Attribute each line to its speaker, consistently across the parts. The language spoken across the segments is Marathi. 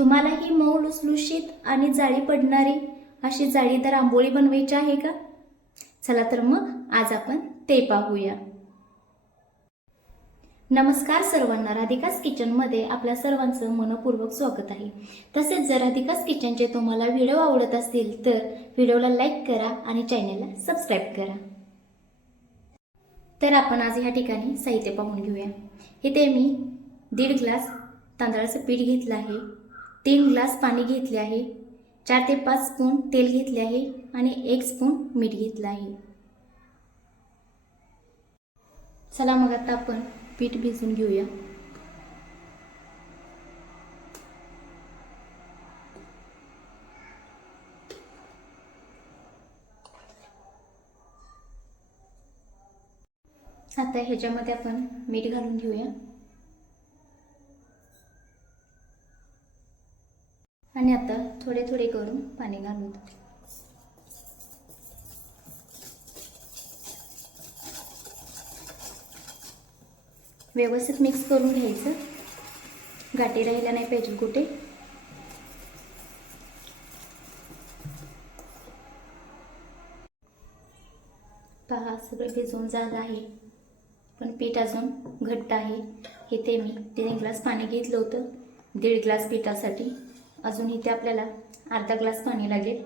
Speaker 1: तुम्हाला ही मऊ लुसलुशीत आणि जाळी पडणारी अशी जाळीदार आंबोळी बनवायची आहे का? चला तर मग आज आपण ते पाहूया. नमस्कार सर्वांना राधिकास किचनमध्ये आपल्या सर्वांचं मनपूर्वक स्वागत आहे. तसेच जर राधिकास किचनचे तुम्हाला व्हिडिओ आवडत असतील तर व्हिडिओला लाईक करा आणि चॅनलला सबस्क्राईब करा. तर आपण आज ह्या ठिकाणी साहित्य पाहून घेऊया. इथे मी दीड ग्लास तांदळाचं पीठ घेतलं आहे. तीन ग्लास पाणी घेतले आहे. चार ते पाच स्पून तेल घेतले आहे आणि एक स्पून मीठ घेतलं आहे. चला मग आता आपण पीठ भिजून घेऊया. आता ह्याच्यामध्ये आपण मीठ घालून घेऊया. आणि आता थोडे थोडे करून पाणी घालून व्यवस्थित मिक्स करून घ्यायचं. गाठी राहिल्या नाही पाहिजे कुठे. पहा सगळं भिजवून झालं आहे. पण पीठ अजून घट्ट आहे. हे ते मी तीन ग्लास पाणी घेतलं होतं. दीड ग्लास पिठासाठी. अजून इथे आपल्याला अर्धा ग्लास पाणी लागेल.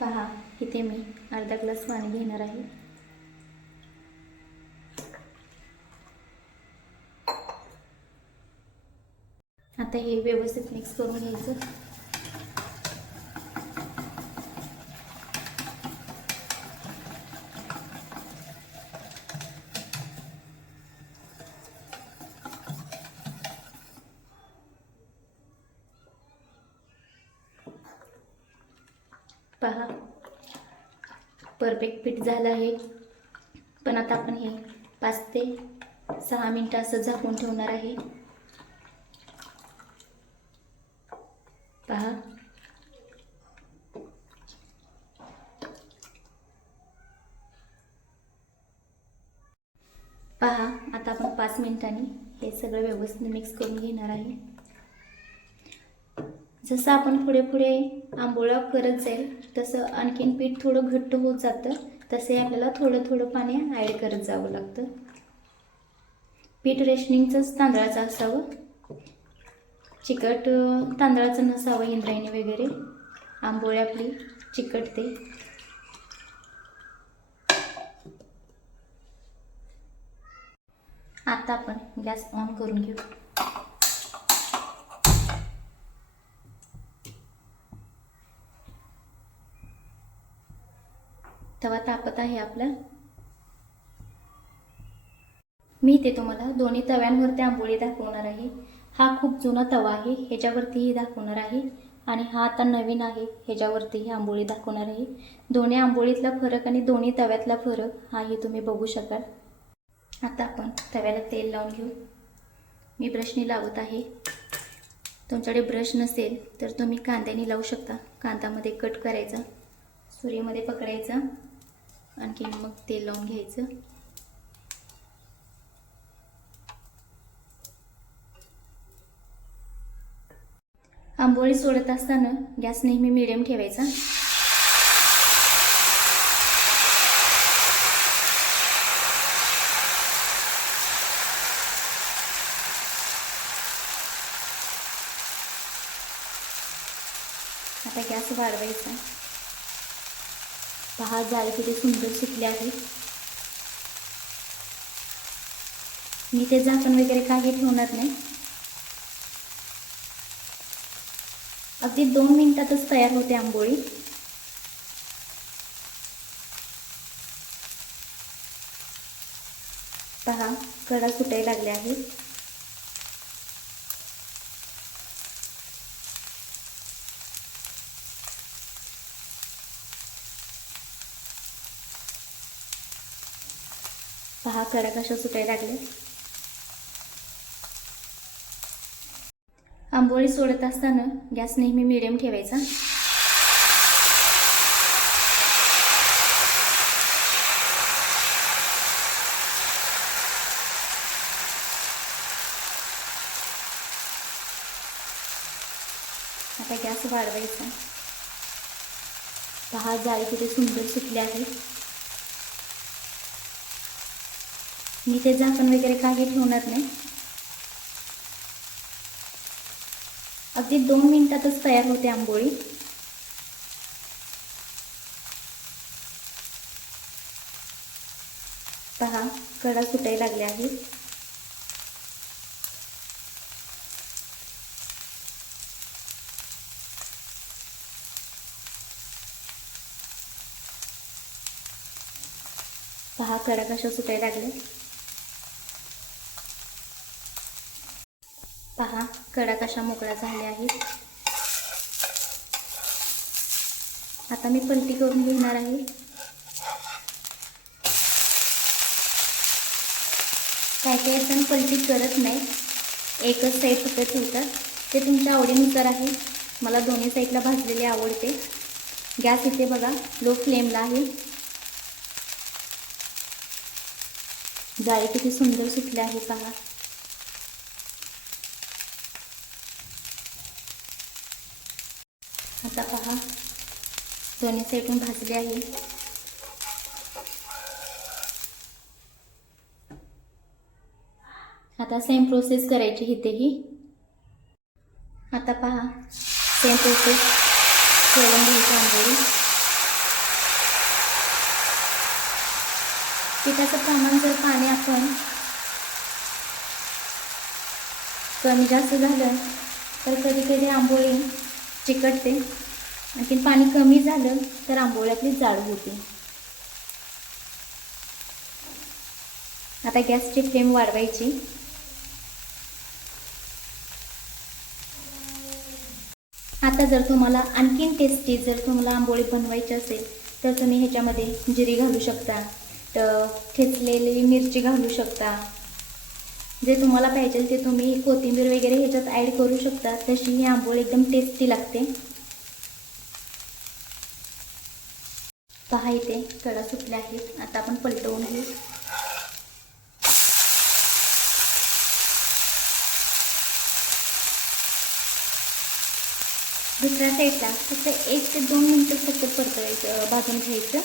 Speaker 1: पहा इथे मी अर्धा ग्लास पाणी घेणार आहे. आता हे व्यवस्थित मिक्स करून घ्यायचं. पहा. परफेक्ट फिट झालं आहे. पण आता आपण हे पाच ते सहा मिनटं असं झाकून ठेवणार आहे. पहा. पहा आता आपण पाच मिनिटांनी हे सगळं व्यवस्थित मिक्स करून घेणार आहे. जसं आपण पुढे पुढे आंबोळा करत जाईल तसं आणखीन पीठ थोडं घट्ट होत जातं तसे आपल्याला थोडं थोडं पाणी ॲड करत जावं लागतं. पीठ रेशनिंगचंच तांदळाचं असावं. चिकट तांदळाचं नसावं इंद्रायणी वगैरे. आंबोळी आपली चिकटते. आता आपण गॅस ऑन करून घेऊ. तवा तापत आहे आपला. मी इथे तुम्हाला दोन्ही तव्यांवरती आंबोळी दाखवणार आहे. हा खूप जुना तवा आहे ह्याच्यावरतीही दाखवणार आहे. आणि हा आता नवीन आहे ह्याच्यावरतीही आंबोळी दाखवणार आहे. दोन्ही आंबोळीतला फरक आणि दोन्ही तव्यातला फरक हाही तुम्ही बघू शकाल. आता आपण तव्याला तेल लावून घेऊ. मी ब्रशने लावत आहे. तुमच्याकडे ब्रश नसेल तर तुम्ही कांद्याने लावू शकता. कांदामध्ये कट करायचा सुरीमध्ये पकडायचा. आणखी मग तेल लावून घ्यायचं. आंबोळी सोडत असताना गॅस नेहमी मिडियम ठेवायचा. आता गॅस वाढवायचा. पहा जाळी किती सुंदर सुटली आहे. मी ते झाकण वगैरे काही ठेवणार नाही. अगदी दोन मिनिटातच तयार होते आंबोळी. पहा कडा सुटायला लागल्या आहेत. पहा कड्या कशा सुटायला लागल्यात आंबोळी सोडत असताना गॅस नेहमी मिडियम ठेवायचा. आता गॅस वाढवायचा. पहा जाळी किती सुंदर सुटली आहे मी ते झाकण वगैरे काही ठेवणार नाही. अगदी दोन मिनिटातच तयार होते आंबोळी. पहा कडा सुटायला लागल्या आहेत. पहा कडा कशा सुटायला लागल्या पहा कडा कशा मोकळ्या झाल्या आहेत. आता मी पलटी करून घेणार आहे. काय काय जण पलटी करत नाही. एकच साईड फक्त ठेवतात ते तुमच्या आवडीनुसार आहे. मला दोन्ही साईडला भाजलेले आवडते. गॅस इथे बघा लो फ्लेमला आहे. जाळी किती सुंदर सुटली आहे पहा. आता पहा. दोन्ही साईडून भाजले आहे. आता सेम प्रोसेस करायची इथेही. आता पहा. सेम प्रोसेस सोडून घ्यायची आंबोळी पिठाचं प्रमाण जर पाणी आपण कमी जास्त झालं तर कधी कधी आंबोळी चिकटते आणखी पाणी कमी झालं तर आंबोळ्यातली जाड होते. आता गॅसची फ्लेम वाढवायची. आता जर तुम्हाला आणखीन टेस्टी जर तुम्हाला आंबोळी बनवायची असेल तर तुम्ही ह्याच्यामध्ये जिरी घालू शकता. तर ठेचलेली मिरची घालू शकता. जे तुम्हाला पाहिजे ते तुम्ही कोथिंबीर वगैरे ह्याच्यात ॲड करू शकता. तशी ही आंबोळी एकदम टेस्टी लागते. पहा इथे कडा सुटल्या आहेत. आता आपण पलटवून घेऊ. दुसऱ्या साईडला फक्त एक ते दोन मिनटं फक्त परतवायचं भाजून घ्यायचं.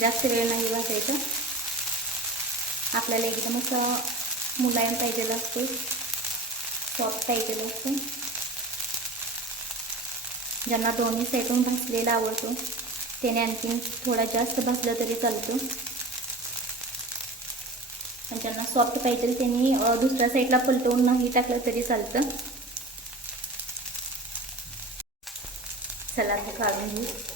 Speaker 1: जास्त वेळ नाही भाजायचं. आपल्याला एकदम असं मुलायम पाहिजेलं असतो. सॉफ्ट पाहिजेलं असतं. ज्यांना दोन्ही साईडून भाजलेला आवडतो त्याने आणखीन थोडा जास्त भाजलं तरी चालतो. आणि ज्यांना सॉफ्ट पाहिजे त्यांनी दुसऱ्या साईडला पलटवून नाही टाकलं तरी चालतं. चला आता काढून घेऊ.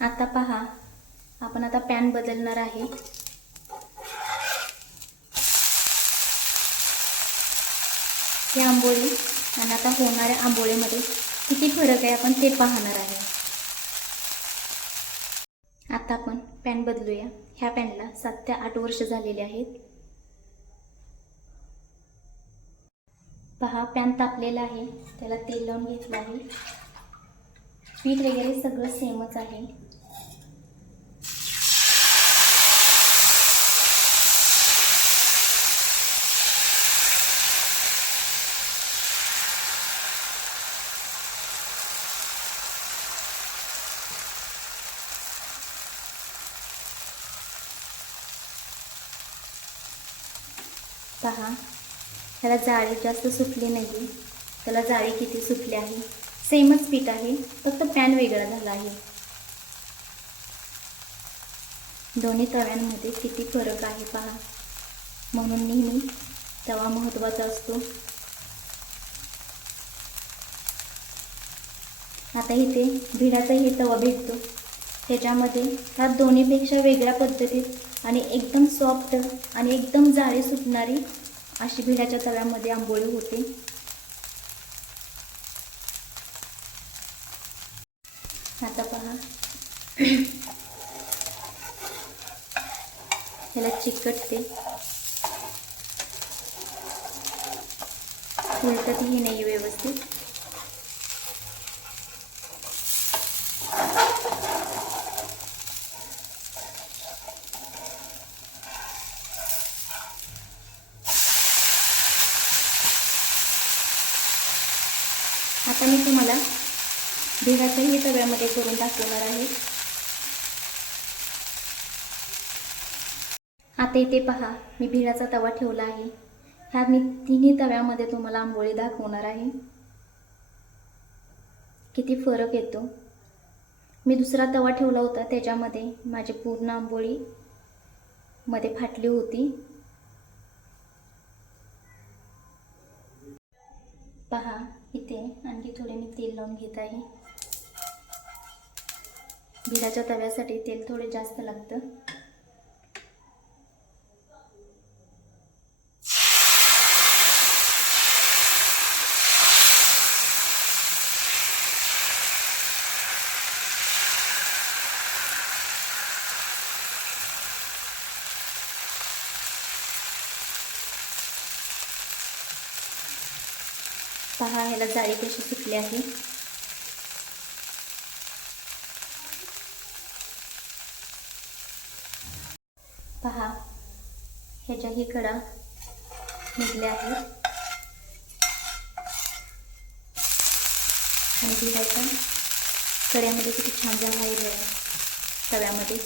Speaker 1: आता पहा आपण आता पॅन बदलणार आहे. ही आंबोळी आणि आता होणाऱ्या आंबोळीमध्ये किती फरक आहे आपण ते पाहणार आहे. आता आपण पॅन बदलूया. ह्या पॅनला सात ते आठ वर्ष झालेले आहेत. पहा पॅन तापलेला आहे. त्याला तेल लावून घेतलं आहे. पीठ वगैरे सगळं सेमच आहे. पहा. ह्याला जाळी जास्त सुटली नाही त्याला जाळी किती सुटली आहे? सेमच पीठ आहे. फक्त पॅन वेगळा झाला आहे. दोन्ही तव्यांमध्ये किती फरक आहे पहा. म्हणून नेहमी तवा महत्त्वाचा असतो. आता इथे भिडाचाही तवा भेटतो. ह्याच्यामध्ये ह्या दोन्हीपेक्षा वेगळ्या पद्धतीत आणि एकदम सॉफ्ट आणि एकदम जाळी सुटणारी अशी भिडाच्या तव्यामध्ये आंबोळी होते. आता पहा. ह्याला चिकटते. उलटतही नाही व्यवस्थित. आता मी तुम्हाला भिडाचंही तव्यामध्ये करून दाखवणार आहे. आता इथे पहा मी भिडाचा तवा ठेवला आहे. ह्या मी तिन्ही तव्यामध्ये तुम्हाला आंबोळी दाखवणार आहे. किती फरक येतो. मी दुसरा तवा ठेवला होता त्याच्यामध्ये माझी पूर्ण आंबोळी मध्ये फाटली होती पहा इथे आणखी थोडे मी तेल लावून घेत आहे. भिडाच्या तव्यासाठी तेल थोडे जास्त लागतं. पहा ह्याला जाळी कशी सुटली आहे? पहा ह्याच्याही कडा निघल्या आहेत आणि भिडाच्या कड्यामध्ये किती छान झाला आहे. तव्यामध्ये.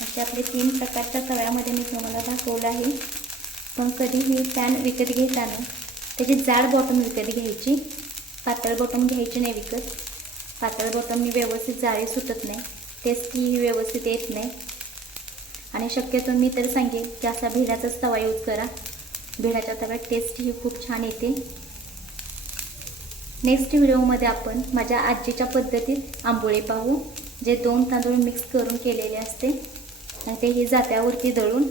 Speaker 1: असे आपले तीन प्रकारच्या तव्यामध्ये मी तुम्हाला दाखवलं आहे. मग कधीही पॅन विकत घेताना त्याची जाड बॉटम विकत घ्यायची. पातळ बॉटम घ्यायची नाही विकत. पातळ बॉटमनी व्यवस्थित जाळी सुटत नाही. टेस्ट ही व्यवस्थित येत नाही. आणि शक्यतो मी तर सांगेन की असा भिडाचाच तवा यूज करा. भिडाच्या तव्यात टेस्ट ही खूप छान येते. नेक्स्ट व्हिडिओमध्ये आपण माझ्या आजीच्या पद्धतीत आंबोळे पाहू जे दोन तांदूळ मिक्स करून केलेले असते. आणि ते ही जात्यावरती दळून